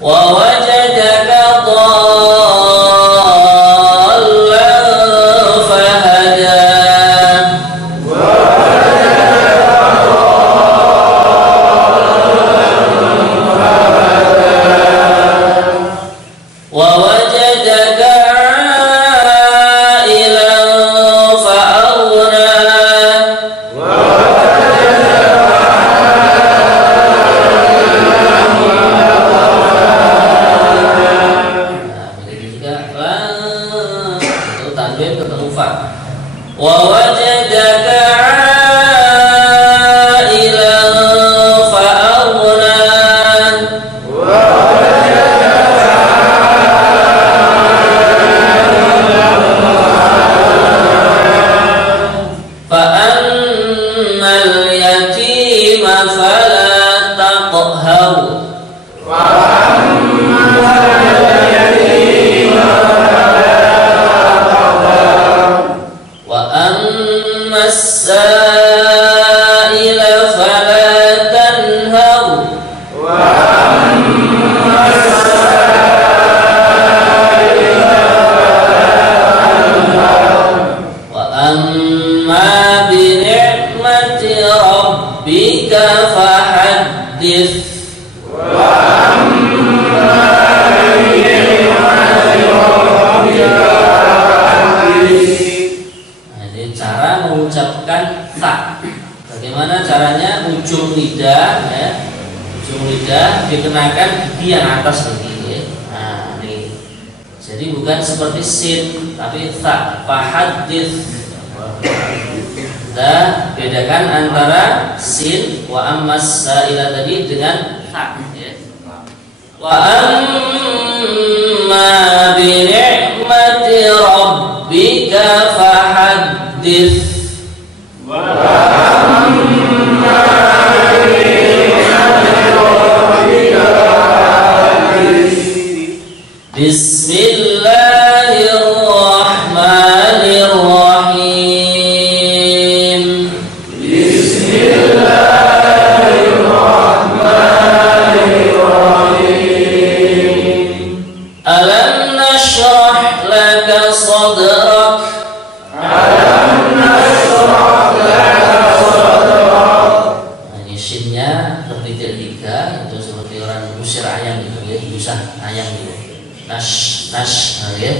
ووجدك ضالا فهدى ووجدك عائلا فأغنى ووجدك عائلا فأغنى فأما اليتيم فلا تقهر وأما السائل فلا تنهر وأما بنعمة ربك فحدث mengucapkan ta. Bagaimana caranya? Ujung lidah, ya, ujung lidah dikenakan gigi yang atas ini. Ya. Nah, ini. Jadi bukan seperti sin, tapi ta. Fahadits. Kita bedakan antara sin wa ammas saila tadi dengan ta. Ya. Wa amma bi ni'mati rabbika fahadits. Bismillahirrahmanirrahim. Bismillahirrahmanirrahim. Alam nashrah laka sadrak. Alam nashrah laka sadrak. Nah, ini sinnya tertitik tiga, itu seperti orang usir ayam gitu ya, usah ayam gitu. Nash, ya.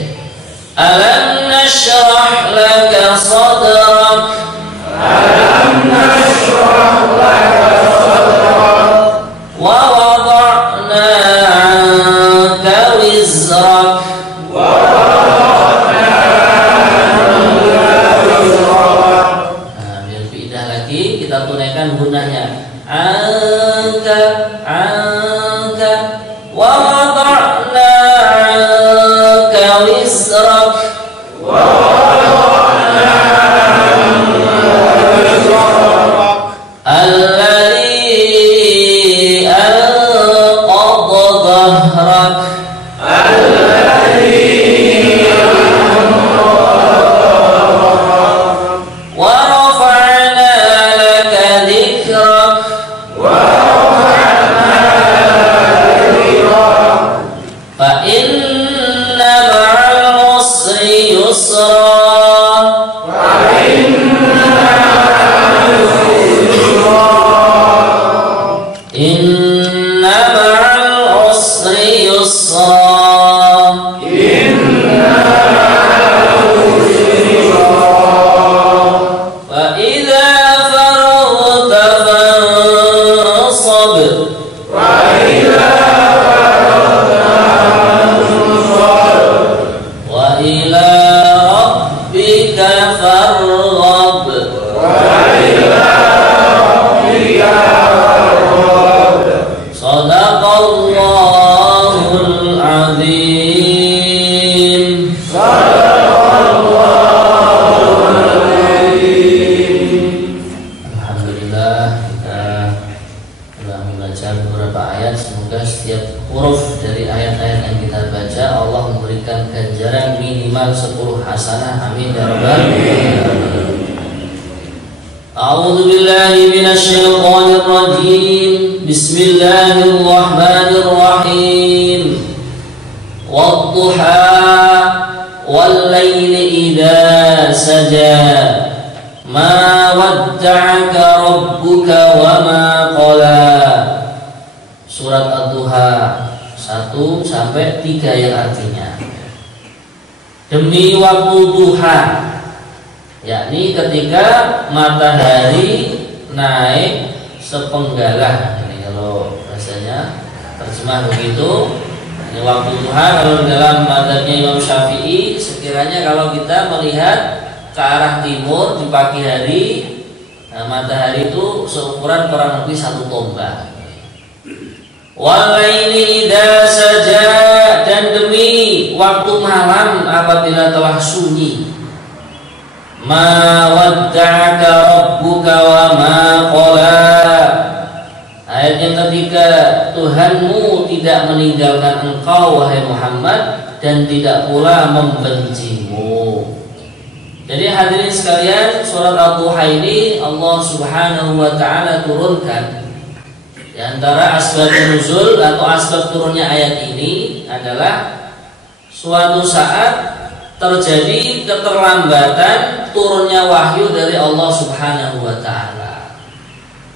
Alam nashrah laka sadrak. Alam nashrah laka sadrak. Wa wada'na 'anka wizrak. Wa wada'na 'anka wizrak. Nah, biar pindah lagi kita tunaikan gunanya. 'Anka, 'anka. Wa wada'na وزرك ووضعنا وزرك الذي أنقض ظهرك ورفعنا لك ذكرك فإن إن مع العسر يسرا فإذا فرغت فانصب وإلى ربك فارغب صدق الله العظيم. Alhamdulillah, kita telah membaca beberapa ayat. Semoga setiap huruf dari ayat-ayat yang kita baca Allah memberikan ganjaran minimal 10 hasanah. Amin ya rabbal alamin. A'udzu billahi minasy syaithanir rajim. Bismillahirrahmanirrahim. wadduha wal laili idza saja ma wadda'aka rabbuka wa ma qala. Surat Ad-Duha 1 sampai 3 yang artinya demi waktu duha, yakni ketika matahari naik sepenggalah. Ini kalau bahasanya terjemah begitu. Ini waktu duha kalau dalam mazhabnya Imam Syafi'i, sekiranya kalau kita melihat ke arah timur di pagi hari, nah, matahari itu seukuran kurang lebih 1 tombak. Walaili idza saja, dan demi waktu malam apabila telah sunyi. Ma wadda'aka rabbuka wa ma qala. Ayat yang ketiga, Tuhanmu tidak meninggalkan engkau wahai Muhammad dan tidak pula membencimu. Jadi hadirin sekalian, surat Ad-Duha ini Allah Subhanahu wa taala turunkan. Di antara asbab nuzul atau asbab turunnya ayat ini adalah suatu saat terjadi keterlambatan turunnya wahyu dari Allah Subhanahu wa taala.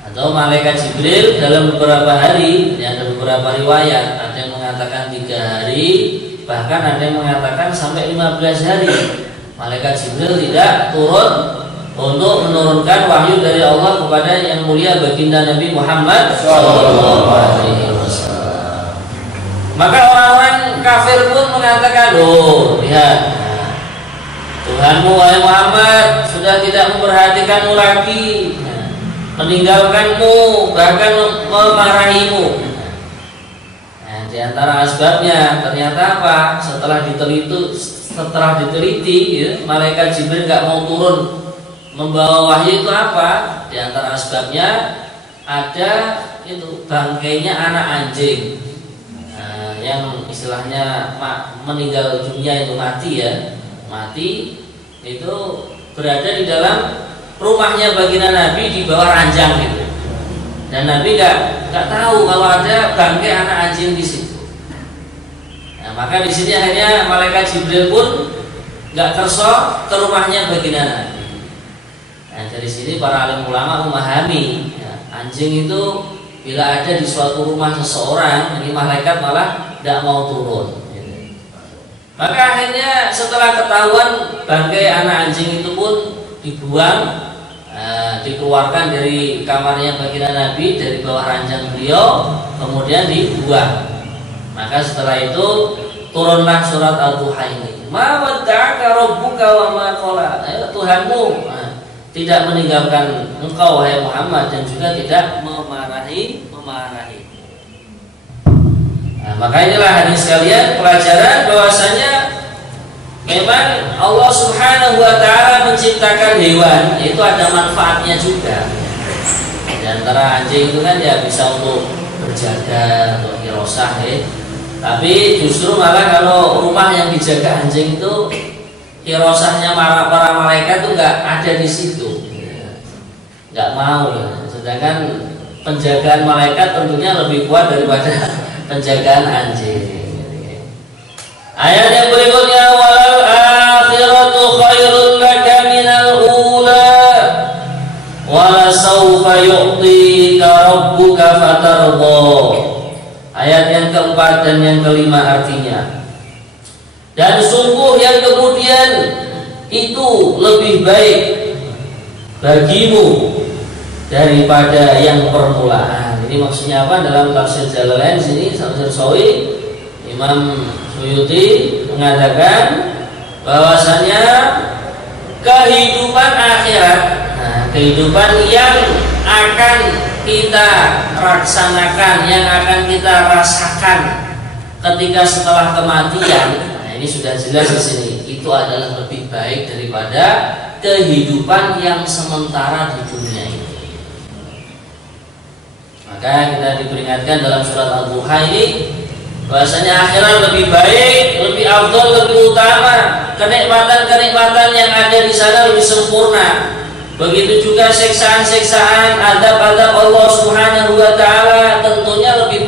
Atau malaikat Jibril dalam beberapa hari, ada beberapa riwayat, ada yang mengatakan 3 hari, bahkan ada yang mengatakan sampai 15 hari. Malaikat Jibril tidak turun untuk menurunkan wahyu dari Allah kepada yang mulia baginda Nabi Muhammad SAW. Maka orang-orang kafir pun mengatakan, "Loh, lihat, Tuhanmu wahai Muhammad sudah tidak memperhatikanmu lagi, meninggalkanmu, bahkan memarahimu." Nah, di antara asbabnya ternyata apa? Setelah diteliti, ya, malaikat Jibril nggak mau turun membawa wahyu itu apa? Di antara asbabnya ada itu bangkainya anak anjing, yang istilahnya meninggal dunia itu mati, ya, mati itu berada di dalam rumahnya baginda Nabi di bawah ranjang gitu, dan Nabi nggak tahu kalau ada bangkai anak anjing di situ. Nah, maka di sini akhirnya malaikat Jibril pun nggak kerso ke rumahnya baginda Nabi. Nah, dari sini para alim ulama memahami, ya, anjing itu bila ada di suatu rumah seseorang, ini malaikat malah tidak mau turun. Gitu. Maka akhirnya setelah ketahuan bangkai anak anjing itu pun dibuang, dikeluarkan dari kamarnya baginda Nabi dari bawah ranjang beliau, kemudian dibuang. Maka setelah itu turunlah surat Ad-Duha ini. Ma wadda'aka rabbuka wa ma qala. Tuhanmu tidak meninggalkan engkau wahai Muhammad dan juga tidak memarahi. Nah, maka inilah hadirin sekalian pelajaran bahwasanya memang Allah Subhanahu wa taala menciptakan hewan itu ada manfaatnya juga. Di antara anjing itu kan ya bisa untuk berjaga atau hirosah, ya. Tapi justru malah kalau rumah yang dijaga anjing itu hirosahnya para malaikat itu nggak ada di situ, nggak mau, ya. Sedangkan penjagaan malaikat tentunya lebih kuat daripada penjagaan anjing. Ayat yang berikutnya, wal akhiratu khairul laka minal ula wala sawfa yu'tika rabbuka fatardha. Ayat yang keempat dan yang kelima artinya, dan sungguh yang kemudian itu lebih baik bagimu daripada yang permulaan. Ini maksudnya apa? Dalam tafsir Jalalain sini, tafsir Sawi, Imam Suyuti mengatakan bahwasanya kehidupan akhirat, kehidupan yang akan kita laksanakan, yang akan kita rasakan ketika setelah kematian, ini sudah jelas di sini, itu adalah lebih baik daripada kehidupan yang sementara di dunia ini. Maka kita diperingatkan dalam surat Ad-Duha ini bahwasanya akhirat lebih baik, lebih afdal, lebih utama. Kenikmatan-kenikmatan yang ada di sana lebih sempurna. Begitu juga siksaan-siksaan, adab-adab Allah Subhanahu wa taala tentunya lebih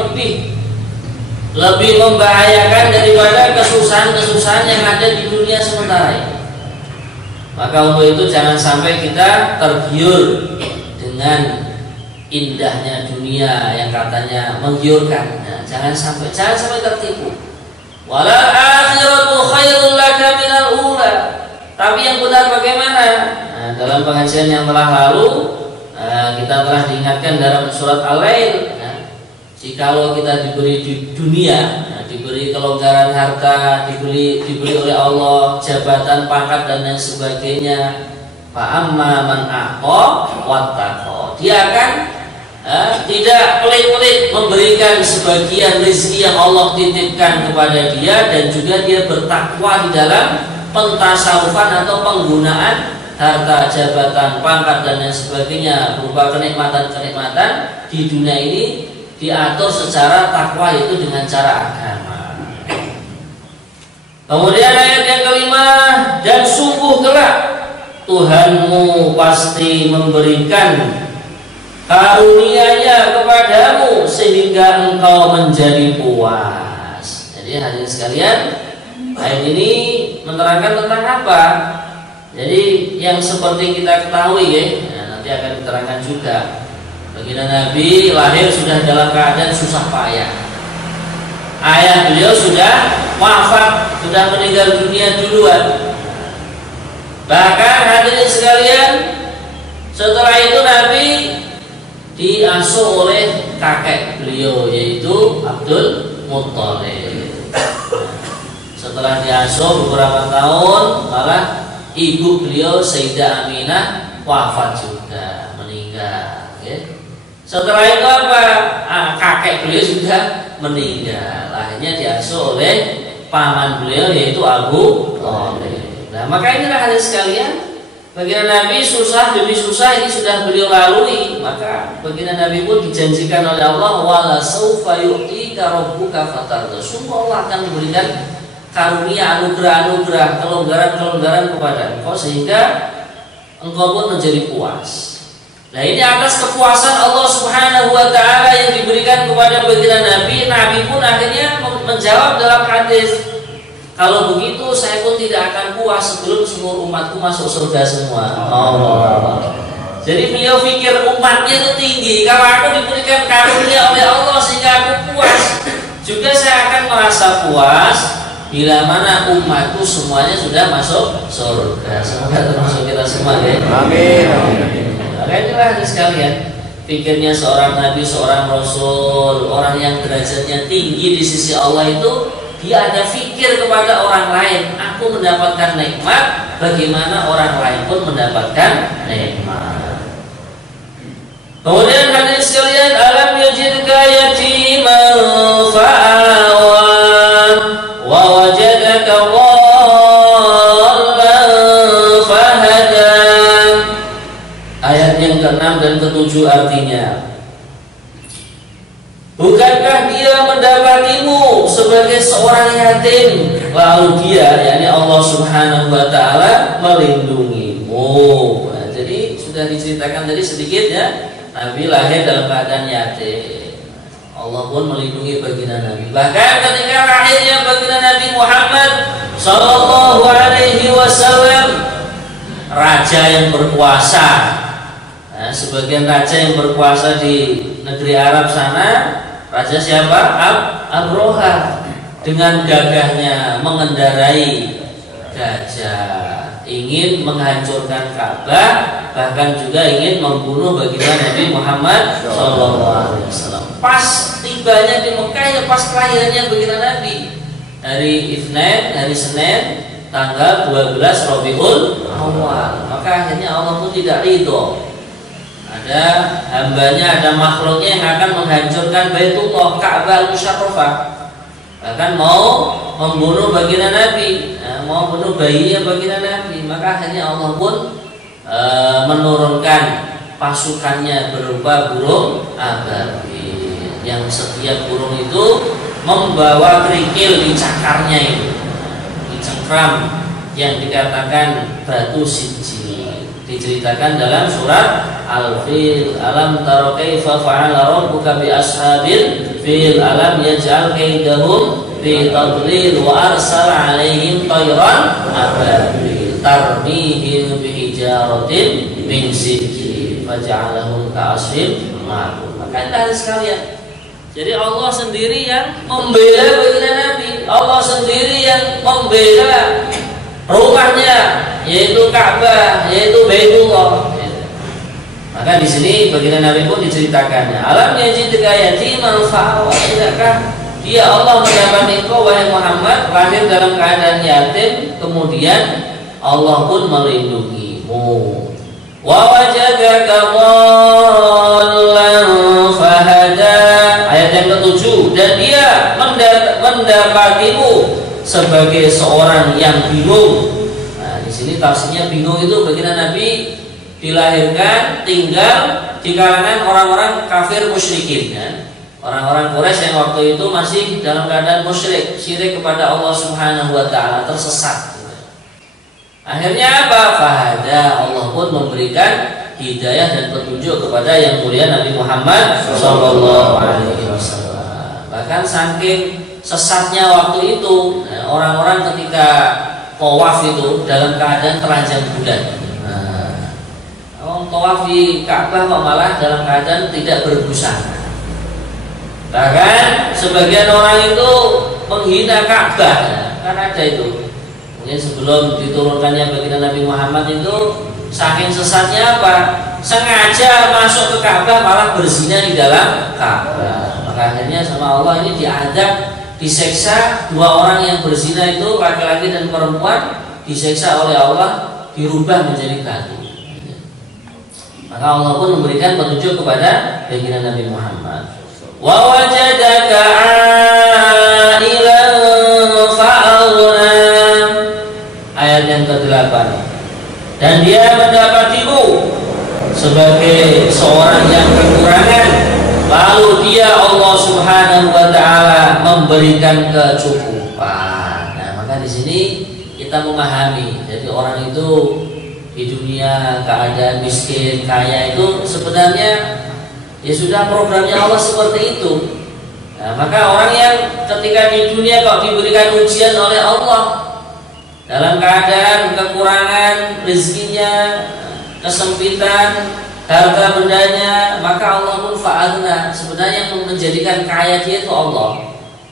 lebih membahayakan daripada kesusahan-kesusahan yang ada di dunia sementara ini. Maka untuk itu jangan sampai kita tergiur dengan indahnya dunia yang katanya menggiurkan. Nah, jangan sampai tertipu. Walal akhiratu khairul laka minal ula. Tapi yang benar bagaimana? Nah, dalam pengajian yang telah lalu kita telah diingatkan dalam surat Al-Lail. Jikalau kita diberi di dunia, diberi kelonggaran harta, diberi oleh Allah jabatan, pangkat dan lain sebagainya, fa'amma man a'ta wattaqa, dia akan tidak pelit-pelit memberikan sebagian rezeki yang Allah titipkan kepada dia, dan juga dia bertakwa di dalam pentasawufan atau penggunaan harta, jabatan, pangkat dan lain sebagainya berupa kenikmatan-kenikmatan di dunia ini diatur secara takwa, yaitu dengan cara agama. Kemudian ayat yang kelima, dan sungguh kelak Tuhanmu pasti memberikan karunia-Nya kepadamu sehingga engkau menjadi puas. Jadi hadirin sekalian, ayat ini menerangkan tentang apa? Jadi yang seperti kita ketahui ya, nanti akan diterangkan juga. Baginda Nabi lahir sudah dalam keadaan susah payah. Ayah beliau sudah wafat, sudah meninggal dunia duluan. Bahkan hadirin sekalian, setelah itu Nabi diasuh oleh kakek beliau, yaitu Abdul Muttalib. Setelah diasuh beberapa tahun, malah ibu beliau Sayyidah Aminah wafat juga, meninggal. Setelah itu apa? Kakek beliau sudah meninggal. Akhirnya diasuh oleh paman beliau, yaitu Abu Thalib. Nah, maka inilah hadirin sekalian, baginda Nabi susah demi susah ini sudah beliau lalui. Maka baginda Nabi pun dijanjikan oleh Allah, wala saufa yu'tika rabbuka fatarda. Sungguh Allah akan memberikan karunia, anugerah-anugerah, kelonggaran-kelonggaran kepada engkau sehingga engkau pun menjadi puas. Nah, ini atas kepuasan Allah Subhanahu wa ta'ala yang diberikan kepada baginda Nabi. Nabi pun akhirnya menjawab dalam hadis, kalau begitu saya pun tidak akan puas sebelum semua umatku masuk surga semua. Jadi beliau pikir umatnya itu tinggi. Kalau aku diberikan karunia oleh Allah sehingga aku puas, juga saya akan merasa puas bila mana umatku semuanya sudah masuk surga. Semoga termasuk kita semua ya. Amin. Inilah hadirin sekalian, pikirnya seorang nabi, seorang rasul, orang yang derajatnya tinggi di sisi Allah itu, dia ada fikir kepada orang lain. Aku mendapatkan nikmat, bagaimana orang lain pun mendapatkan nikmat. Kemudian hadirin sekalian, alam yujidka yatiman fa'awa wa wajadaka yang ke-6 dan ke-7 artinya, bukankah dia mendapatimu sebagai seorang yatim, lalu dia, yakni Allah Subhanahu wa ta'ala, melindungimu. Nah, jadi sudah diceritakan tadi sedikit ya, Nabi lahir dalam keadaan yatim, Allah pun melindungi baginda Nabi. Bahkan ketika lahirnya baginda Nabi Muhammad sallallahu alaihi wasallam, raja yang berkuasa, sebagian raja yang berkuasa di negeri Arab sana, raja siapa? Abroha, dengan gagahnya mengendarai gajah, ingin menghancurkan Ka'bah, bahkan juga ingin membunuh baginda Nabi Muhammad SAW. Pas tibanya di Mekah ya pas kelahirannya baginda Nabi, hari Itsnain, hari Senin, tanggal 12 Rabiul Awal. Maka akhirnya Allah pun tidak ridho. Ada hambanya, ada makhluknya yang akan menghancurkan Baitullah, Ka'bah Musyarrafah, bahkan mau membunuh baginda Nabi, mau bunuh bayinya baginda Nabi. Maka akhirnya Allah pun menurunkan pasukannya berupa burung ababil, yang setiap burung itu membawa kerikil di cakarnya itu, di cengkram yang dikatakan batu sijil. Diceritakan dalam surat Al-Fil, alam tara kaifa fa'ala rabbuka bi ashabil fil alam yaj'al kaidahum fi tadlil wa arsala 'alaihim tayran ababil tarmihim bi hijaratin min sijil faj'alahum ka'asfin ma'kul. Maka dari sekalian, jadi Allah sendiri yang membela baginda Nabi, Allah sendiri yang membela rumahnya, yaitu Ka'bah, yaitu Baitullah. Maka di sini baginda Nabi pun diceritakannya, alam yajidka yatiman fa'awa, tidakkah dia Allah mendapati engkau wahai Muhammad lahir dalam keadaan yatim, kemudian Allah pun melindungimu. Wa wajadaka dhallan fahada, ayat yang ke-7, dan dia mendapatimu sebagai seorang yang bingung. Nah, di sini tafsirnya bingung itu baginda Nabi dilahirkan tinggal di kalangan orang-orang kafir musyrikin, kan? Orang-orang Quraisy yang waktu itu masih dalam keadaan musyrik, syirik kepada Allah Subhanahu wa taala, tersesat. Akhirnya apa? Fahada, Allah pun memberikan hidayah dan petunjuk kepada yang mulia Nabi Muhammad sallallahu alaihi wasallam. Bahkan saking sesatnya waktu itu, orang-orang ketika tawaf itu dalam keadaan telanjang bulan. Tawaf di Ka'bah kok malah dalam keadaan tidak berbusana. Bahkan sebagian orang itu menghina Ka'bah, kan ada itu. Mungkin sebelum diturunkannya baginda Nabi Muhammad itu saking sesatnya apa? Sengaja masuk ke Ka'bah malah berzina di dalam Ka'bah. Maka akhirnya sama Allah ini diadab, diseksa dua orang yang berzina itu, laki-laki dan perempuan, diseksa oleh Allah, dirubah menjadi batu. Maka Allah pun memberikan petunjuk kepada baginda Nabi Muhammad. Wa wajadaka 'ailan fa'aghna, ayat yang ke-8. Dan dia mendapatimu sebagai seorang yang kekurangan, lalu dia Allah Subhanahu wa taala memberikan kecukupan. Nah, maka di sini kita memahami, jadi orang itu di dunia keadaan miskin, kaya itu sebenarnya ya sudah programnya Allah seperti itu. Nah, maka orang yang ketika di dunia kok diberikan ujian oleh Allah dalam keadaan kekurangan rezekinya, kesempitan harta bendanya, maka Allah pun fa'adna, sebenarnya yang menjadikan kaya dia itu Allah.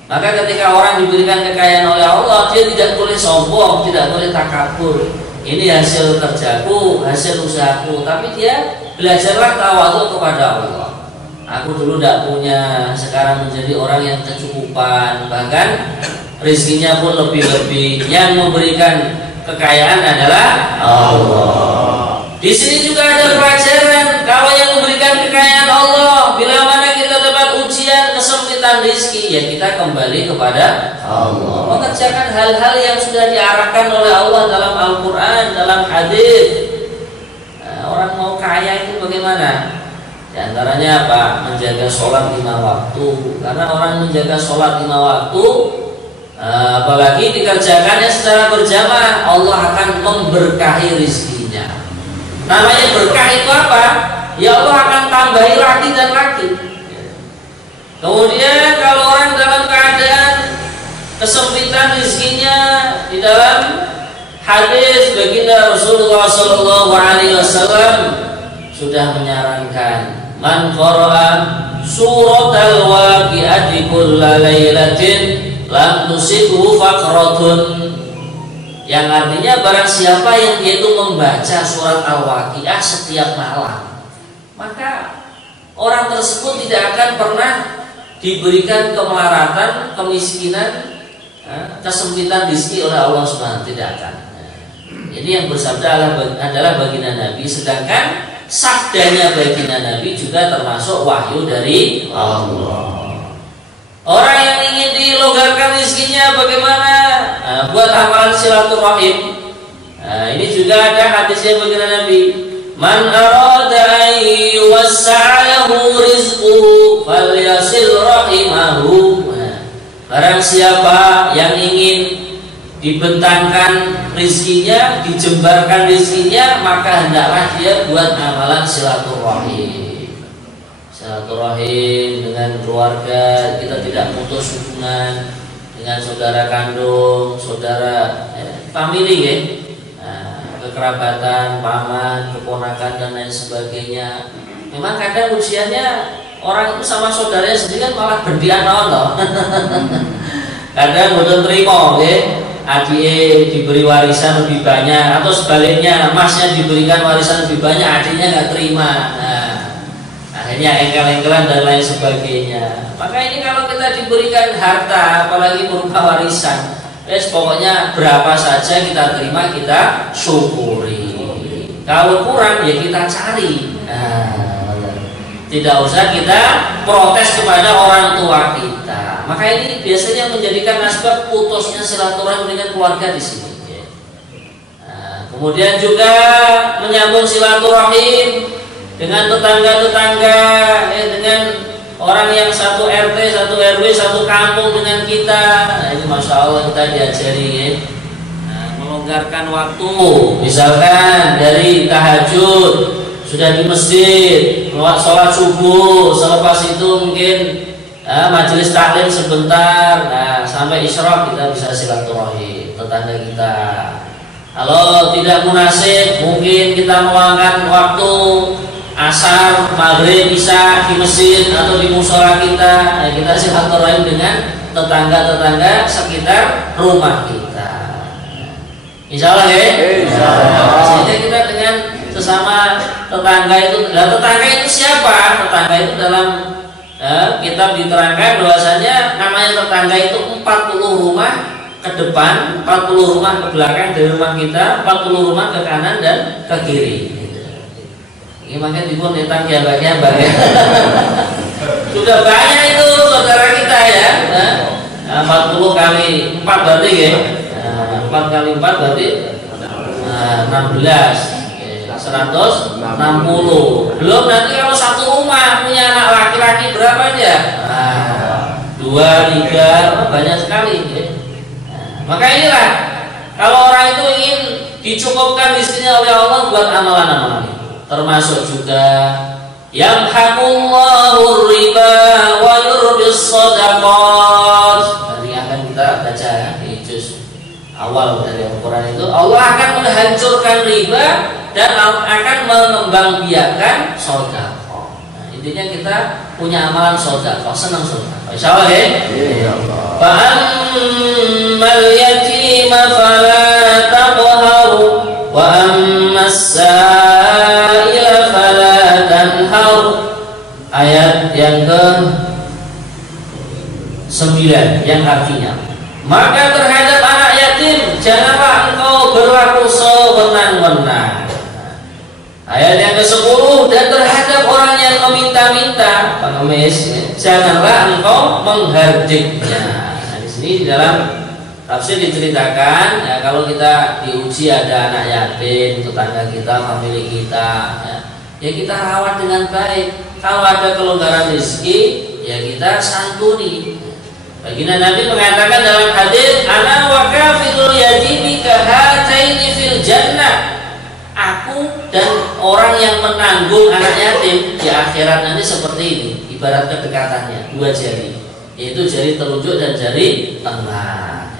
Maka ketika orang diberikan kekayaan oleh Allah, dia tidak boleh sombong, tidak boleh takabur. Ini hasil kerjaku, hasil usahaku, tapi dia belajarlah tawadhu kepada Allah. Aku dulu tidak punya, sekarang menjadi orang yang kecukupan, bahkan rezekinya pun lebih-lebih. Yang memberikan kekayaan adalah Allah. Di sini juga ada pelajaran, kalau yang memberikan kekayaan Allah, bila mana kita dapat ujian kesempitan rezeki, ya kita kembali kepada Allah, mengerjakan hal-hal yang sudah diarahkan oleh Allah dalam Al-Quran, dalam hadis. Nah, orang mau kaya itu bagaimana? Di antaranya apa? Menjaga sholat 5 waktu. Karena orang menjaga sholat 5 waktu, apalagi dikerjakannya secara berjamaah, Allah akan memberkahi rezekinya. Namanya berkah itu apa? Ya Allah akan tambahi lagi dan lagi. Kemudian kalau orang dalam keadaan kesempitan rezekinya, di dalam hadis baginda Rasulullah SAW sudah menyarankan, man qara'a suratal waqi'ati kulla lailatin lam tusibhu faqratun, yang artinya barang siapa yang dia itu membaca surat Al-Waqi'ah setiap malam, maka orang tersebut tidak akan pernah diberikan kemelaratan, kemiskinan, kesempitan rezeki oleh Allah Subhanahu, tidak akan. Jadi yang bersabda adalah baginda Nabi, sedangkan sabdanya baginda Nabi juga termasuk wahyu dari Allah. Orang yang ingin dilonggarkan rezekinya bagaimana? Buat amalan silaturahim. Ini juga ada hadisnya baginda Nabi, man arada an yuwassa'ahu rizquhu falyasil rahimahu. Barang siapa yang ingin dibentangkan rezekinya, dijembarkan rezekinya, maka hendaklah dia buat amalan silaturahim. silaturahim dengan keluarga, kita tidak putus hubungan dengan saudara kandung, saudara family ya, kekerabatan, paman, keponakan dan lain sebagainya. Memang kadang usianya orang itu sama saudaranya sendiri kan malah bendian loh. Kadang boten terima ya, adiknya diberi warisan lebih banyak, atau sebaliknya masnya diberikan warisan lebih banyak, adiknya nggak terima. Nah, akhirnya engkel-engkelan dan lain sebagainya. Maka ini kalau kita diberikan harta, apalagi berupa warisan, pokoknya berapa saja kita terima, kita syukuri. Kalau kurang ya kita cari. Tidak usah kita protes kepada orang tua kita. Maka ini biasanya menjadikan asbab putusnya silaturahim dengan keluarga di sini. Kemudian juga menyambung silaturahim dengan tetangga-tetangga, dengan orang yang satu RT, satu RW, satu kampung dengan kita. Ini masya Allah kita diajari melonggarkan waktu. Misalkan dari tahajud sudah di masjid, sholat subuh, selepas itu mungkin majelis taklim sebentar, sampai isyraq kita bisa silaturahim tetangga kita. Kalau tidak munasib, mungkin kita meluangkan waktu asar, maghrib, isya di masjid atau di mushola kita, kita silaturahim dengan tetangga-tetangga sekitar rumah kita. Insya Allah ya. Sehingga kita dengan sesama tetangga itu, tetangga itu siapa? Tetangga itu dalam kitab diterangkan bahwasanya namanya tetangga itu 40 rumah ke depan, 40 rumah ke belakang dari rumah kita, 40 rumah ke kanan dan ke kiri. Ini makanya dipun tetangga bagian. Sudah banyak itu saudara kita ya. 40 kali 4 berarti ya. 4 kali 4 berarti 16. 160. Belum nanti kalau satu rumah punya anak laki-laki berapa aja? 2, 3, banyak sekali. Maka inilah kalau orang itu ingin dicukupkan rizkinya oleh Allah buat amalan-amalan itu. Termasuk juga yamhaqullahu riba wa yurbis shadaqat. Nanti akan kita baca di juz awal dari Al-Quran itu, Allah akan menghancurkan riba dan akan mengembangbiakan sedekah. Intinya kita punya amalan sedekah, senang sedekah. Insyaallah ya. Fa ammal yatima fala taqhar wa ammas sa'ila fala tanhar. Ayat yang ke-9 yang artinya, maka terhadap anak yatim janganlah engkau berlaku sewenang-wenang. Ayat yang ke-10, dan terhadap orang yang meminta-minta, pengemis, janganlah engkau menghardiknya. Nah, di sini di dalam tafsir diceritakan, ya, kalau kita diuji ada anak yatim, tetangga kita, famili kita, ya kita rawat dengan baik. Kalau ada kelonggaran rezeki, ya kita santuni. Baginda Nabi mengatakan dalam hadis, ana wa kafilul yatimi kahataini fil jannah. Aku dan orang yang menanggung anak yatim di akhirat nanti seperti ini, ibarat kedekatannya 2 jari, yaitu jari telunjuk dan jari tengah.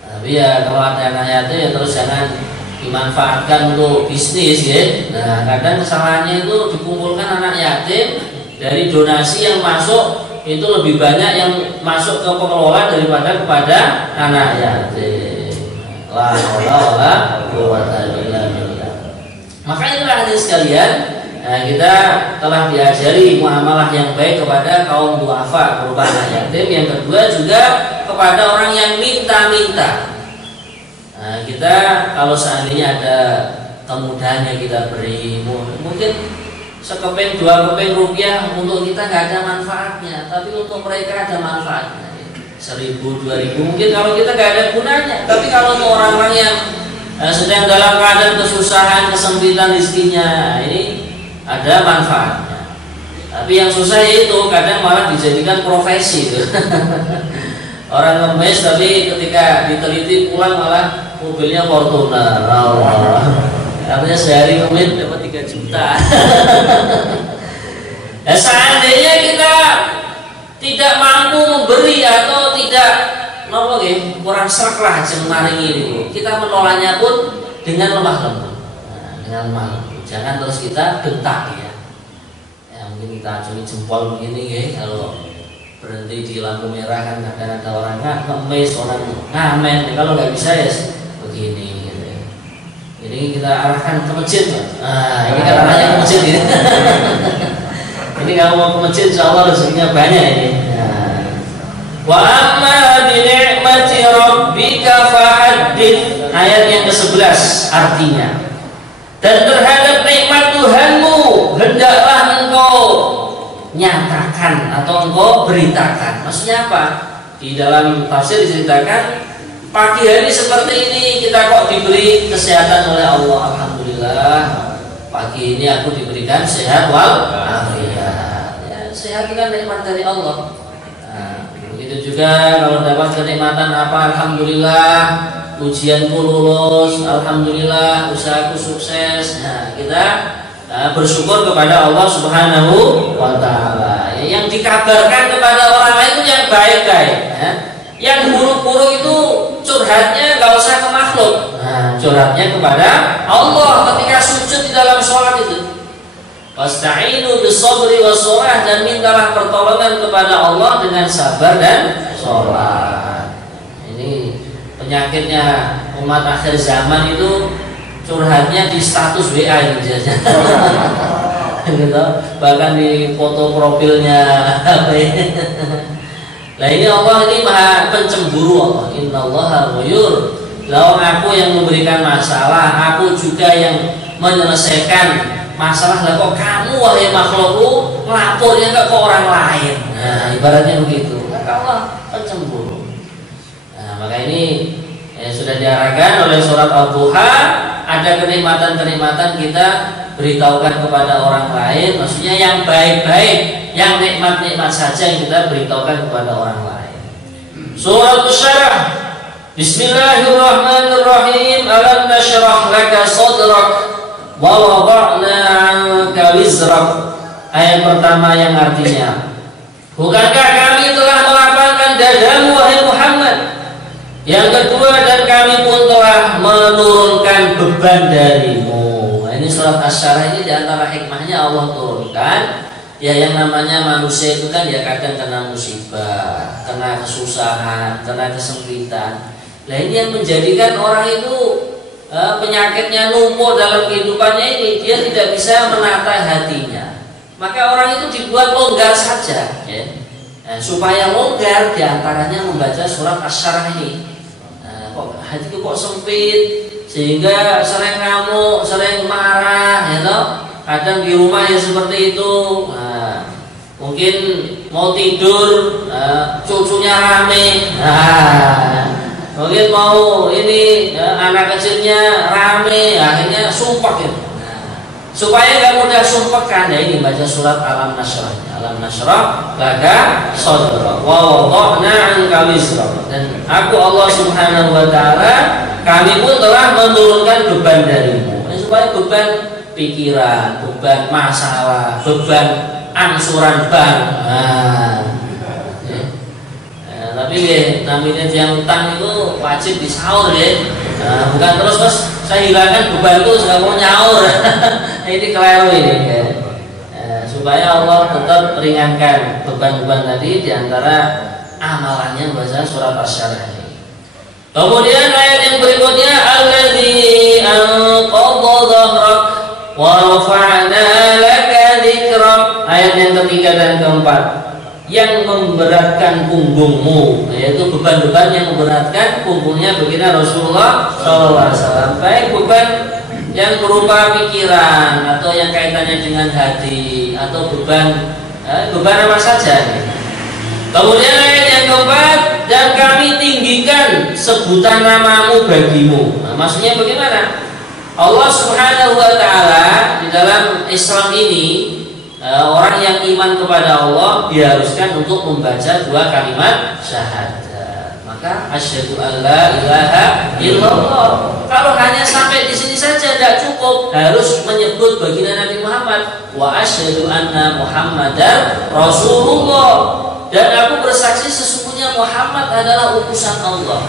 Tapi ya kalau ada anak yatim ya terus jangan dimanfaatkan untuk bisnis ya. Nah kadang kesalahannya itu dikumpulkan anak yatim, dari donasi yang masuk itu lebih banyak yang masuk ke pengelola daripada kepada anak yatim. Maka inilah hadis sekalian, kita telah diajari muamalah yang baik kepada kaum duafa berupa anak yatim. Yang kedua juga kepada orang yang minta-minta. Kita kalau seandainya ada kemudahan yang kita beri, mungkin sekeping 2 keping rupiah untuk kita nggak ada manfaatnya, tapi untuk mereka ada manfaatnya. 1.000, 2.000 mungkin kalau kita nggak ada gunanya, tapi kalau untuk orang-orang yang sedang dalam keadaan kesusahan, kesempitan rezekinya, ini ada manfaatnya. Tapi yang susah itu kadang malah dijadikan profesi itu. Orang ngemis tapi ketika diteliti pulang malah mobilnya Fortuner. Artinya sehari ngemis dapat 3 juta. Nah, seandainya kita tidak mampu memberi atau tidak kurang serak lah maringi ini, kita menolaknya pun dengan lemah lembut. Nah, dengan lemah lembut. Jangan terus kita bentak ya. Mungkin kita acungi jempol begini ya, kalau berhenti di lampu merah kan kadang ada orang ngemis, orang ngamen. Kalau nggak bisa ya begini gitu ya. Jadi kita arahkan ke masjid. Nah, ini kan arahnya ke masjid ya. Ini kalau mau ke masjid insyaallah rezekinya banyak ini. Wa amma bi ni'mati rabbika fahaddits. Ayat yang ke-11 artinya, dan terhadap nikmat Tuhanmu hendaklah engkau nyatakan atau engkau beritakan. Maksudnya apa? Di dalam tafsir diceritakan, pagi hari seperti ini kita kok diberi kesehatan oleh Allah. Alhamdulillah, pagi ini aku diberikan sehat wal afiat. Ya, sehat kan nikmat dari Allah. Nah, begitu juga kalau dapat kenikmatan apa, alhamdulillah, ujianku lulus, alhamdulillah, usahaku sukses. Nah, kita bersyukur kepada Allah Subhanahu wa Ta'ala. Yang dikabarkan kepada orang lain itu yang baik-baik ya. Yang buruk-buruk itu curhatnya nggak usah ke makhluk. Nah, curhatnya kepada Allah ketika sujud di dalam sholat itu. Wasta'inu bis-sabri was-shalah, dan mintalah pertolongan kepada Allah dengan sabar dan sholat. Ini penyakitnya umat akhir zaman itu, curhatnya di status WA gitu saja. Gitu. Bahkan di foto profilnya. Nah, ini Allah ini maha pencemburu Allah. Innallaha ghayur. Lawan aku yang memberikan masalah, aku juga yang menyelesaikan masalah. Lah kok kamu wahai makhlukku ngelapornya ke orang lain. Nah, ibaratnya begitu. Maka Allah pencemburu. Nah, maka ini sudah diarahkan oleh surat Al-Duha, ada kenikmatan-kenikmatan kita beritahukan kepada orang lain, maksudnya yang baik-baik, yang nikmat-nikmat saja yang kita beritahukan kepada orang lain. Surah Al-Syarah. Bismillahirrahmanirrahim. Alam nashrah laka sadrak wa wada'na 'anka wizrak. Ayat pertama yang artinya, bukankah kami telah melapangkan dadamu wahai Muhammad? Yang kedua, dan kami pun telah menurunkan beban darimu. Nah, ini surat Asy-Syarah ini diantara hikmahnya Allah turunkan. Ya, yang namanya manusia itu kan ya kadang kena musibah, kena kesusahan, kena kesempitan. Nah, ini yang menjadikan orang itu penyakitnya numpuk dalam kehidupannya ini, dia tidak bisa menata hatinya. Maka orang itu dibuat longgar saja ya. Nah, supaya longgar diantaranya membaca surat Asy-Syarah ini. Hatiku kok sempit sehingga sering ngamuk, sering marah, ya toh? Kadang di rumah ya seperti itu. Nah, mungkin mau tidur, cucunya rame. Nah, mungkin mau ini anak kecilnya rame, akhirnya sumpah gitu. Supaya nggak mudah sumpahkan, ya ini baca surat Alam Nashrah. Alam Nashrah laka sadrak wa wada'na 'anka wizrak. Dan aku Allah Subhanahu wa Ta'ala, kami pun telah menurunkan beban darimu. Supaya beban pikiran, beban masalah, beban angsuran bank. Tapi ya, namanya yang utang itu wajib disaur ya. Bukan terus saya hilangkan bebanku, nggak mau nyaur. Ini keliru ini ya. Supaya Allah tetap ringankan beban-beban tadi, diantara amalannya baca surat Asy-Syarah ini. Kemudian ayat yang berikutnya, alladzi anqadha dhahrak wa rafa'na laka dzikrak. Ayat yang ketiga dan keempat, yang memberatkan punggungmu, yaitu beban-beban yang memberatkan punggungnya baginda Rasulullah SAW, baik beban yang berupa pikiran atau yang kaitannya dengan hati, atau beban apa saja. Kemudian ayat yang keempat, dan kami tinggikan sebutan namamu bagimu. Nah, maksudnya bagaimana? Allah Subhanahu wa Ta'ala di dalam Islam ini, orang yang iman kepada Allah diharuskan untuk membaca dua kalimat syahadat. maka asyhadu alla ilaha illallah. Kalau hanya sampai di sini saja tidak cukup, harus menyebut baginda Nabi Muhammad, wa asyhadu anna Muhammadar Rasulullah, dan aku bersaksi sesungguhnya Muhammad adalah utusan Allah.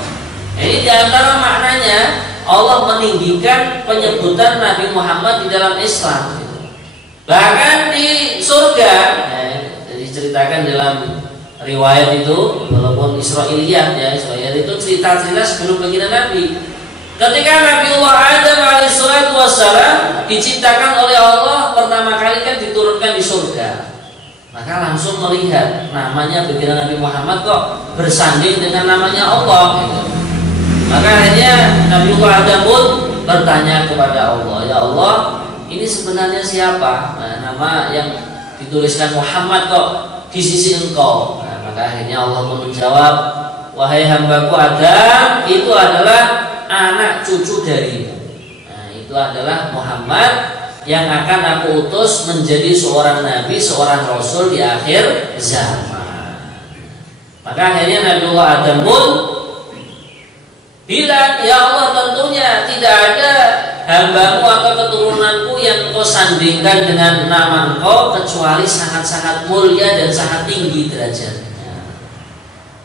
Ini diantara maknanya Allah meninggikan penyebutan Nabi Muhammad di dalam Islam. Bahkan di surga, diceritakan dalam riwayat itu, walaupun Israiliyat ya, Israiliyat itu cerita-cerita sebelum baginda Nabi. Ketika Nabiullah Adam alaihissalatu wassalam diciptakan oleh Allah pertama kali kan diturunkan di surga, maka langsung melihat namanya baginda Nabi Muhammad kok bersanding dengan namanya Allah. Gitu. Maka akhirnya Nabiullah Adam pun bertanya kepada Allah, ya Allah, ini sebenarnya siapa? Nah, nama yang dituliskan Muhammad kok di sisi engkau. Nah, maka akhirnya Allah pun menjawab, wahai hambaku Adam, itu adalah anak cucu darimu. Nah, itu adalah Muhammad yang akan aku utus menjadi seorang nabi, seorang rasul di akhir zaman. Maka akhirnya Nabiullah Adam pun bilang, ya Allah, tentunya tidak ada hambamu atau keturunanku yang engkau sandingkan dengan nama engkau kecuali sangat-sangat mulia dan sangat tinggi derajatnya.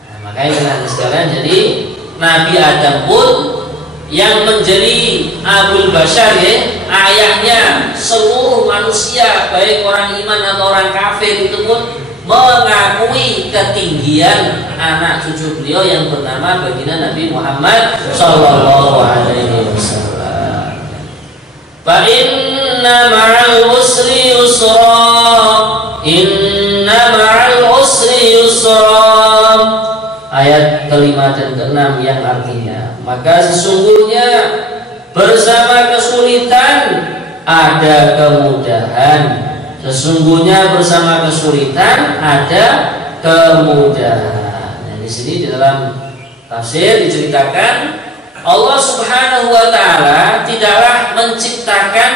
Nah, makanya sekalian, jadi Nabi Adam pun yang menjadi Abul Bashar, ya, ayahnya seluruh manusia, baik orang iman atau orang kafir, itu pun mengakui ketinggian anak cucu beliau yang bernama baginda Nabi Muhammad sallallahu alaihi wasallam. Fa inna ma'al usri yusra, inna ma'al usri yusra. Ayat kelima dan keenam yang artinya, maka sesungguhnya bersama kesulitan ada kemudahan. Sesungguhnya bersama kesulitan ada kemudahan. Nah, di sini di dalam tafsir diceritakan Allah Subhanahu wa taala tidaklah menciptakan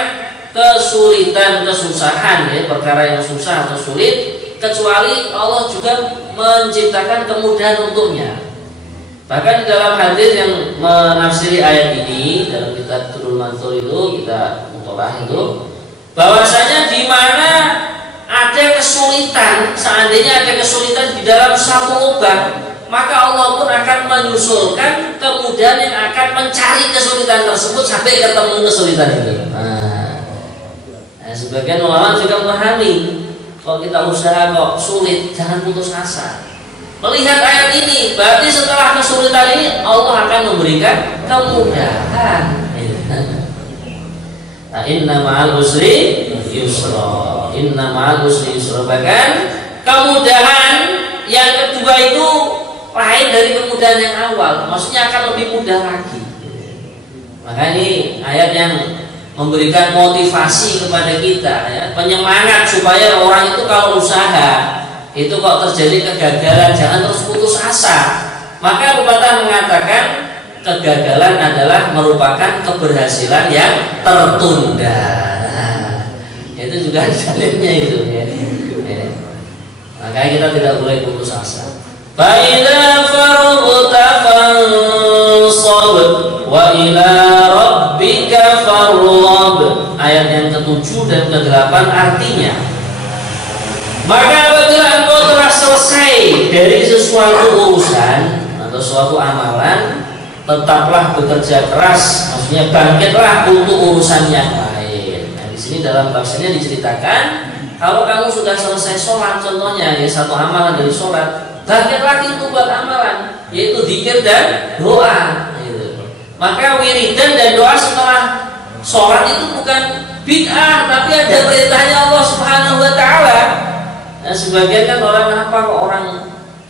kesulitan, kesusahan, ya, perkara yang susah atau sulit, kecuali Allah juga menciptakan kemudahan untuknya. Bahkan di dalam hadis yang menafsiri ayat ini dalam kitab Turul Manthur itu, kita mutolaah itu, bahwasanya di mana ada kesulitan, seandainya ada kesulitan di dalam satu lubang, maka Allah pun akan menyusulkan kemudahan yang akan mencari kesulitan tersebut sampai ketemu kesulitan itu. Nah, sebagian ulama juga memahami, kalau kita usaha kok sulit, jangan putus asa. Melihat ayat ini, berarti setelah kesulitan ini Allah akan memberikan kemudahan. Nah, inna ma'al usri yusra, inna ma'al usri yusra. Bahkan kemudahan yang kedua itu lain dari kemudahan yang awal, maksudnya akan lebih mudah lagi. Maka ini ayat yang memberikan motivasi kepada kita, ya, penyemangat supaya orang itu kalau usaha itu kok terjadi kegagalan, jangan terus putus asa. Maka pepatah mengatakan kegagalan adalah merupakan keberhasilan yang tertunda. Itu juga dalilnya itu, ya. Makanya kita tidak boleh putus asa. Fa idza faragta fansab wa ila rabbika farghab. Ayat yang ke-7 dan ke-8 artinya, maka apabila engkau telah selesai dari sesuatu urusan atau suatu amalan, tetaplah bekerja keras, maksudnya bangkitlah untuk urusan yang lain. Nah, di sini dalam tafsirnya diceritakan, kalau kamu sudah selesai sholat, contohnya ya satu amalan dari sholat, bangkit lagi untuk buat amalan, yaitu zikir dan doa. Gitu. Maka wiridan dan doa setelah sholat itu bukan bid'ah, tapi ada perintahnya Allah Subhanahu Wa Taala. Nah, sebagian kan orang, apa kok orang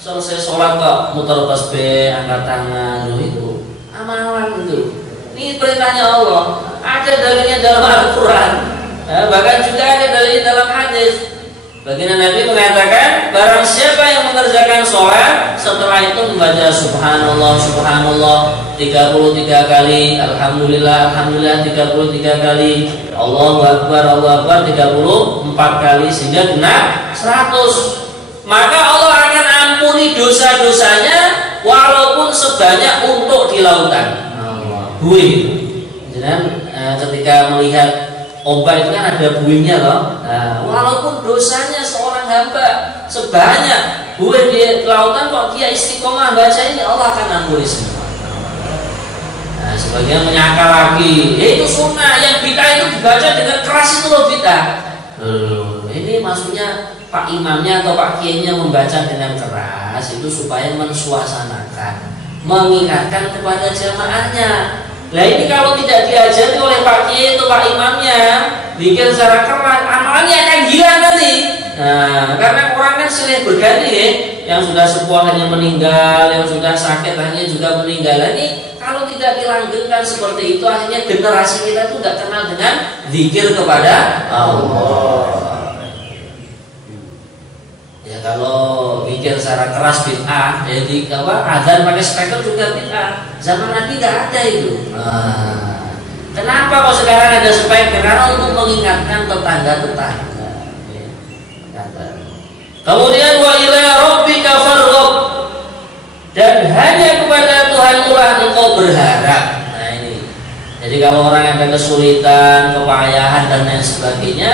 selesai sholat kok muter tasbih, angkat tangan, itu amalan itu. Ini perintahnya Allah. Ada dalilnya dalam Al-Quran, bahkan juga ada dalilnya dalam hadis. Baginda Nabi mengatakan, barang siapa yang mengerjakan sholat setelah itu membaca subhanallah subhanallah 33 kali, alhamdulillah alhamdulillah 33 kali, Allahu akbar 34 kali, sehingga genap 100, maka Allah akan ampuni dosa-dosanya walaupun sebanyak untuk di lautan. Buih. Jadi ketika melihat ombak itu kan ada buihnya loh. Nah, walaupun dosanya seorang hamba sebanyak buih di lautan, kok dia istiqomah baca ini, Allah akan ampuni semua. Nah, sebagian menyangka lagi, itu sunnah, yang bid'ah itu dibaca dengan keras itu loh bid'ah. Ini maksudnya Pak imamnya atau Pak kiainya membaca dengan keras itu supaya mensuasanakan, mengingatkan kepada jamaahnya. Nah ini kalau tidak diajari oleh Pak kiai atau Pak imamnya, bikin secara keras, amalannya akan hilang nanti. Nah, karena orang kan silih berganti ya, yang sudah sepuh hanya meninggal, yang sudah sakit hanya juga meninggal. Ini kalau tidak dilanggengkan seperti itu, akhirnya generasi kita itu tidak kenal dengan zikir kepada Allah. Ya kalau pikir secara keras bid'ah, jadi azan pakai speaker juga bid'ah. Zaman Nabi nggak ada itu. Kenapa kok sekarang ada speaker? Karena untuk mengingatkan tetangga-tetangga. Kemudian wa ila rabbika farghab, dan hanya kepada Tuhan lah engkau berharap. Nah ini. Jadi kalau orang ada kesulitan, kepayahan dan lain sebagainya,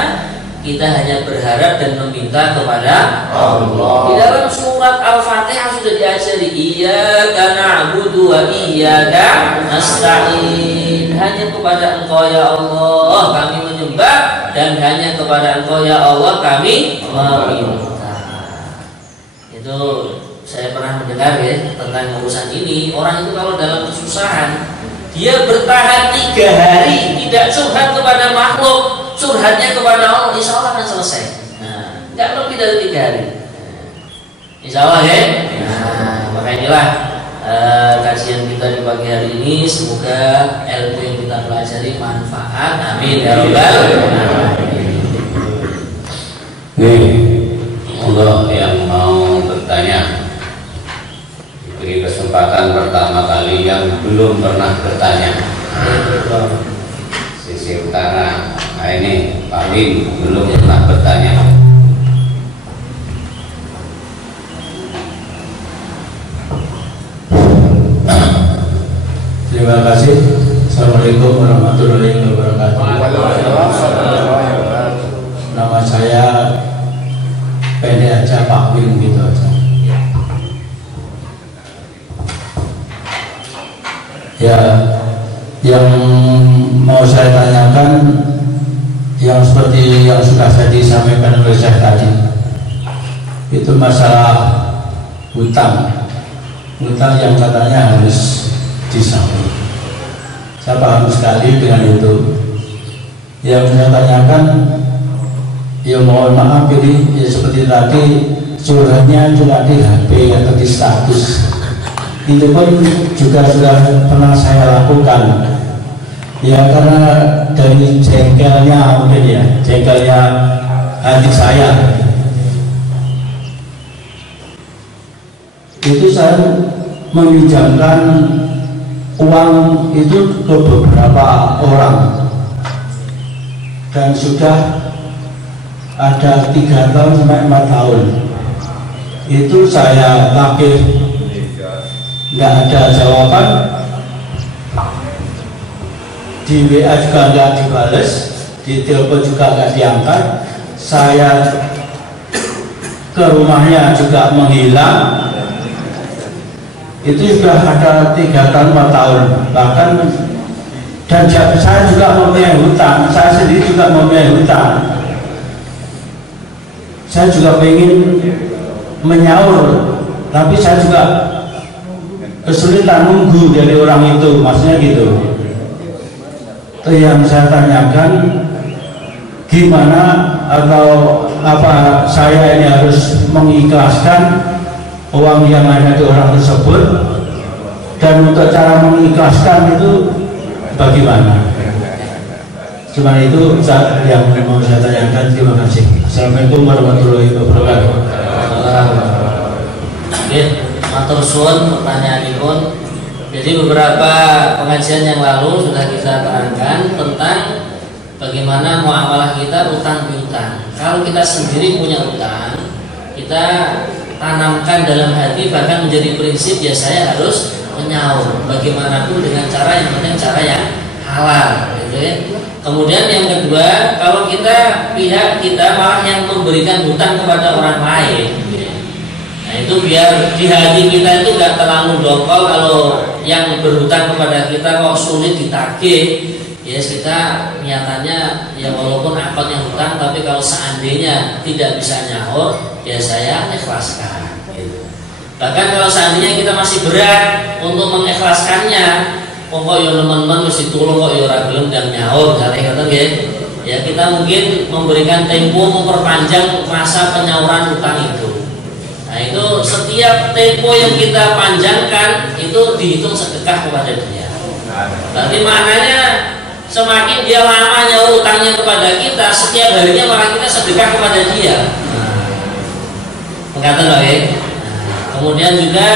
kita hanya berharap dan meminta kepada Allah. Di dalam surat Al-Fatihah sudah diajari, iyyaka na'budu wa iyyaka nasta'in. Hanya kepada Engkau ya Allah kami menyembah, dan hanya kepada Engkau ya Allah kami meminta. Itu saya pernah mendengar ya tentang urusan ini. Orang itu kalau dalam kesusahan, dia bertahan 3 hari tidak curhat kepada makhluk, curhatnya kepada Allah, insya Allah akan selesai. Nah, nggak lebih dari 3 hari. Insya Allah ya. Nah, maka inilah kajian kita di pagi hari ini. Semoga ilmu yang kita pelajari manfaat. Amin ya rabbal alamin. Nih, Allah yang mau bertanya, diberi kesempatan pertama kali yang belum pernah bertanya. Sisi utara. Nah ini Pak Lim belum pernah bertanya. Terima kasih. Assalamualaikum warahmatullahi wabarakatuh. Nama saya pendek aja Pak Lim gitu aja. Ya, yang mau saya tanyakan yang seperti yang sudah saya disampaikan oleh saya tadi, itu masalah hutang yang katanya harus disampaikan. Saya paham sekali dengan itu. Yang saya tanyakan, ya mohon maaf ini ya seperti tadi curhatnya juga di HP atau di status, itu pun juga sudah pernah saya lakukan. Ya karena dari jengkelnya mungkin ya, jengkelnya hati saya, itu saya meminjamkan uang itu ke beberapa orang, dan sudah ada 3 tahun sampai 4 tahun. Itu saya tagih, nggak ada jawaban. Di WA juga nggak dibales, di telepon juga nggak diangkat. Saya ke rumahnya juga menghilang. Itu sudah ada 3 tahun 4 tahun bahkan. Dan saya juga mempunyai hutang, saya sendiri juga mempunyai hutang. Saya juga ingin menyaur, tapi saya juga kesulitan nunggu dari orang itu, maksudnya gitu. Itu yang saya tanyakan, gimana atau apa saya ini harus mengikhlaskan uang yang ada di orang tersebut, dan untuk cara mengikhlaskan itu bagaimana? Cuma itu yang mau saya tanyakan. Terima kasih. Assalamualaikum warahmatullahi wabarakatuh. Oke, matur suwun pertanyaanipun. Jadi beberapa pengajian yang lalu sudah kita terangkan tentang bagaimana muamalah kita utang piutang. Kalau kita sendiri punya utang, kita tanamkan dalam hati, bahkan menjadi prinsip, ya saya harus menyaur bagaimanapun dengan cara yang penting cara yang halal, gitu ya. Kemudian yang kedua, kalau pihak kita malah yang memberikan hutang kepada orang lain, nah itu biar di hati kita itu gak terlalu dongkol kalau yang berhutang kepada kita kok sulit ditagih. Ya kita nyatanya ya walaupun akadnya hutang, tapi kalau seandainya tidak bisa nyaur, ya saya ikhlaskan, gitu. Bahkan kalau seandainya kita masih berat untuk mengikhlaskannya, kok ya teman-teman mesti tolong kok ya ora gelem dan nyaur kali kata ya kita mungkin memberikan tempo memperpanjang masa penyauran hutang itu. Nah itu setiap tempo yang kita panjangkan itu dihitung sedekah kepada dia. Berarti maknanya semakin dia lama nyaur utangnya kepada kita, setiap harinya malah kita sedekah kepada dia. Mengatakan loh ya. Kemudian juga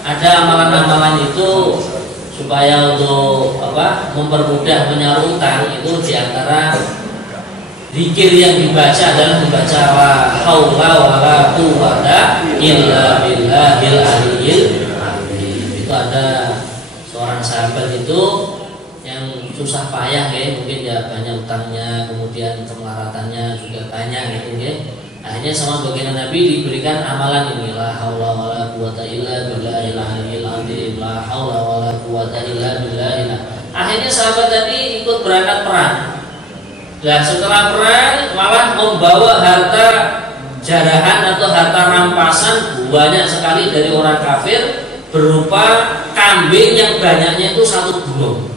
ada amalan-amalan itu supaya untuk mempermudah menyaur utang, itu diantara zikir yang dibaca adalah membaca la haula wala quwwata illa billahil aliyyil azim. Itu ada seorang sahabat itu yang susah payah ya, mungkin ya banyak utangnya, kemudian kemelaratannya juga banyak gitu ya. Akhirnya sama baginda Nabi diberikan amalan ini, la haula wala quwwata illa billahil aliyyil azim, la haula wala quwwata illa billah. Akhirnya sahabat tadi ikut berangkat perang. Nah setelah perang malah membawa harta jarahan atau harta rampasan banyak sekali dari orang kafir, berupa kambing yang banyaknya itu 1 gunung.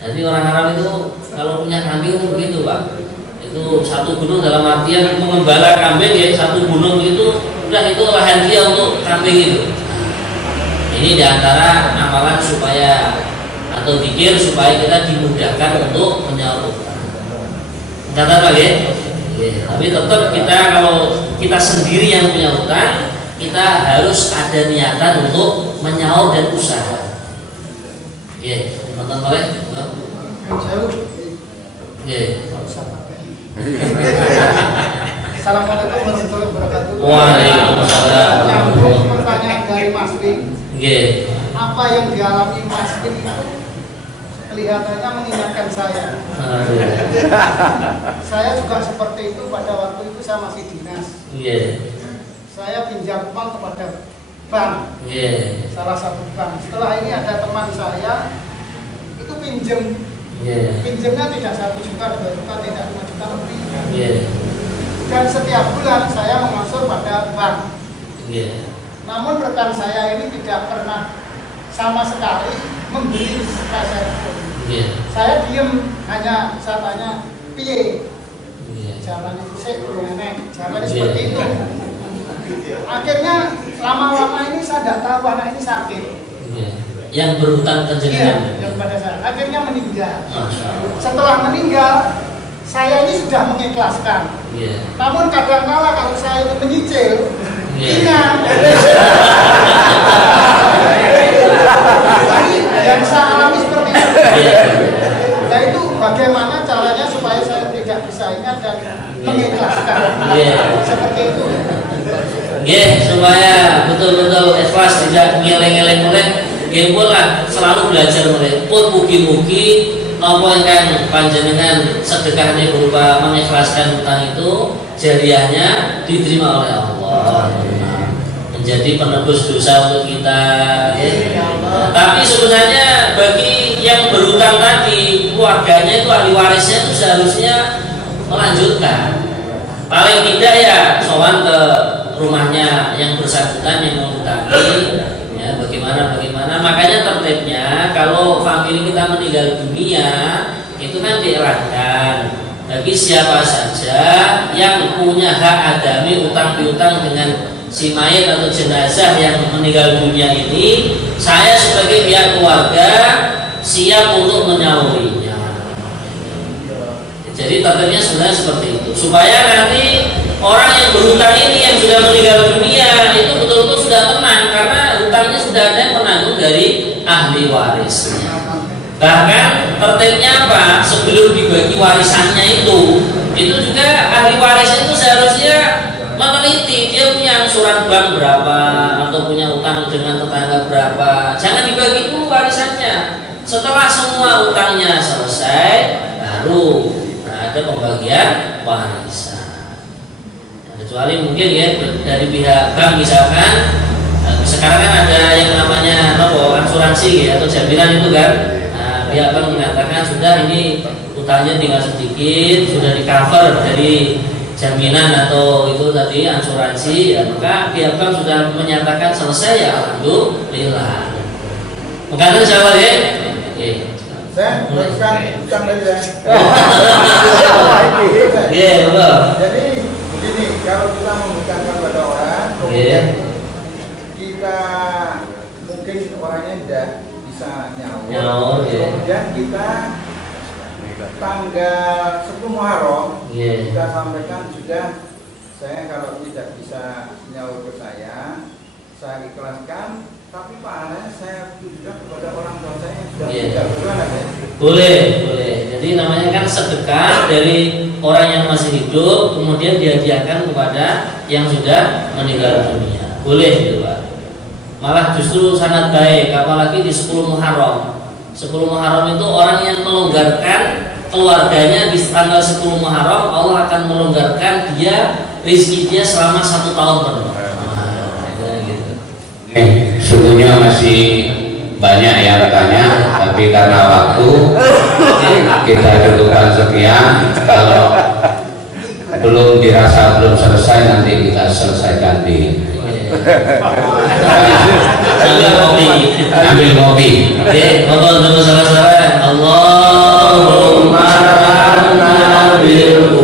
Jadi orang Arab itu kalau punya kambing itu begitu Pak. Itu 1 gunung dalam artian mengembala kambing ya, 1 gunung itu udah itu lahan dia untuk kambing itu. Ini diantara amalan supaya atau zikir supaya kita dimudahkan untuk menyaur utang. Kata lagi, tapi tetap kita kalau kita sendiri yang punya utang, kita harus ada niatan untuk menyaur dan usaha. Nonton boleh? Assalamualaikum warahmatullahi wabarakatuh. Waalaikumsalam. Pertanyaan dari Mas Win. Apa yang dialami Mas Win kelihatannya mengingatkan saya. Saya juga seperti itu pada waktu itu saya masih dinas. Saya pinjam uang kepada bank, salah satu bank. Setelah ini ada teman saya itu pinjamnya tidak 1 juta, 2 juta, tidak 5 juta lebih. Dan setiap bulan saya mengatur pada bank. Namun rekan saya ini tidak pernah sama sekali membeli sepeserpun. Saya diem, hanya saya tanya, piye? Jalan itu saya belum enak, jalan seperti itu. Akhirnya lama-lama ini saya tidak tahu anak ini sakit. Yang berhutang ke jenengan. Yang pada saya. Akhirnya meninggal. Setelah meninggal, saya ini sudah mengikhlaskan. Namun kadang-kala kalau saya ini menyicil, ingat. Dan saya alami seperti itu. Nah itu bagaimana caranya supaya saya tidak bisa ingat dan mengikhlaskan. Seperti itu. Supaya betul-betul ikhlas, tidak ngeleng-ngeleng mulai. Lah selalu belajar mulai. Pun mugi-mugi apa yang panjenengan sedekahnya berupa mengikhlaskan hutang itu jariahnya diterima oleh Allah, menjadi penebus dosa untuk kita. Tapi sebenarnya bagi yang berhutang tadi, keluarganya itu ahli warisnya itu seharusnya melanjutkan. Paling tidak ya sowan ke rumahnya yang bersangkutan yang menghutangi. Ya, bagaimana makanya tertibnya kalau famili kita meninggal dunia itu kan dielakkan bagi siapa saja yang punya hak adami utang piutang dengan si mayat atau jenazah yang meninggal dunia ini, saya sebagai pihak keluarga siap untuk menyaurinya. Jadi tertibnya sebenarnya seperti itu supaya nanti orang yang berhutang ini yang sudah meninggal dunia itu betul-betul sudah tenang karena hutangnya sudah ada yang menanggung dari ahli warisnya. Bahkan tertibnya apa? Sebelum dibagi warisannya itu juga ahli warisnya itu seharusnya meneliti dia punya bank berapa atau punya utang dengan tetangga berapa, jangan dibagi dulu warisannya. Setelah semua utangnya selesai, baru ada pembagian warisan. Nah, kecuali mungkin ya dari pihak bank misalkan, sekarang kan ada yang namanya asuransi ya, atau jaminan itu kan. Nah, pihak bank mengatakan sudah ini utangnya tinggal sedikit, sudah di cover dari jaminan atau itu tadi asuransi, ya, maka pihak bank sudah menyatakan selesai, ya alhamdulillah. Maka itu jawab ya. Saya teruskan utang tadi ya. Iya betul. Jadi begini, kalau kita menghutangkan pada orang, kemudian kita mungkin orangnya tidak bisa nyaur, kemudian kita tanggal 10 Muharram kita sampaikan sudah, saya kalau tidak bisa nyaur ke saya ikhlaskan, tapi pahalanya saya tujukan kepada orang tua saya yang sudah tidak berkenan. Boleh. Jadi namanya kan sedekah dari orang yang masih hidup, kemudian dihadiahkan kepada yang sudah meninggal dunia. Boleh gitu Pak. Malah justru sangat baik, apalagi di 10 Muharram. 10 Muharram itu orang yang melonggarkan keluarganya di tanggal 10 Muharram, Allah akan melonggarkan dia rizkinya selama 1 tahun penuh. Sebetulnya masih banyak yang bertanya, tapi karena waktu kita cukupkan sekian. Kalau belum dirasa belum selesai, nanti kita selesaikan di ambil kopi. Oke, mohon untuk salah-salah. Allahumma bil